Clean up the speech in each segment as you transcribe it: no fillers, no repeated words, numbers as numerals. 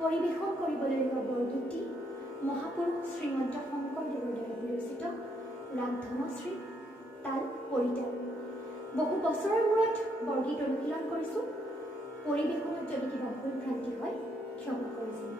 পৰিৱেশন কৰিবলৈ লোৱা বৰগীতটি মহাপুৰুষ শ্ৰীমন্ত শংকৰদেৱৰ দ্বাৰা বিৰচিত ৰাগ ধনশ্ৰী তাল পৰিতাল। বহু বছৰৰ মূৰত বৰগীত অনুশীলন কৰিছোঁ। পৰিৱেশনত যদি কিবা ভুল ভ্ৰান্তি হয় ক্ষমা কৰিছিল।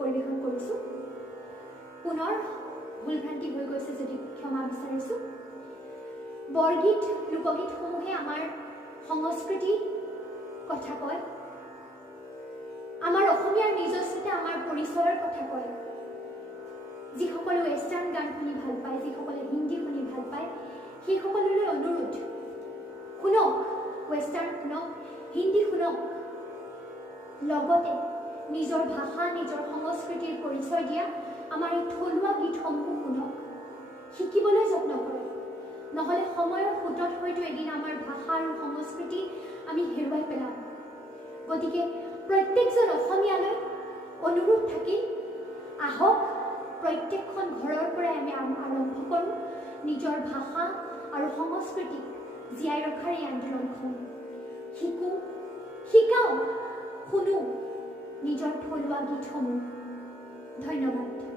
পৰিৱেশন কৰিছোঁ। পুনৰ ভুল ভ্ৰান্তি হৈ গৈছে যদি ক্ষমা বিচাৰিছোঁ। বৰগীত লোকগীতসমূহে আমাৰ সংস্কৃতি কথা কয়, আমাৰ অসমীয়াৰ নিজস্বতা আমাৰ পৰিচয়ৰ কথা কয়। শুনক লগতে নিজৰ ভাষা নিজৰ সংস্কৃতিৰ পৰিচয় দিয়া আমাৰ এই থলুৱা গীতসমূহ শুনক শিকিবলৈ যত্ন কৰক নহ'লে সময়ৰ সোঁতত হয়তো এদিন আমাৰ ভাষা আৰু সংস্কৃতি আমি হেৰুৱাই পেলাম গতিকে প্ৰত্যেকজন অসমীয়ালৈ অনুৰোধ থাকিল আহক প্ৰত্যেকখন ঘৰৰ পৰাই আমি আৰম্ভ কৰোঁ নিজৰ ভাষা আৰু সংস্কৃতিক জীয়াই ৰখাৰ এই আন্দোলনখন শিকোঁ শিকাওঁ শুনো নিজৰ থলুৱা গীতসমূহ ধন্যবাদ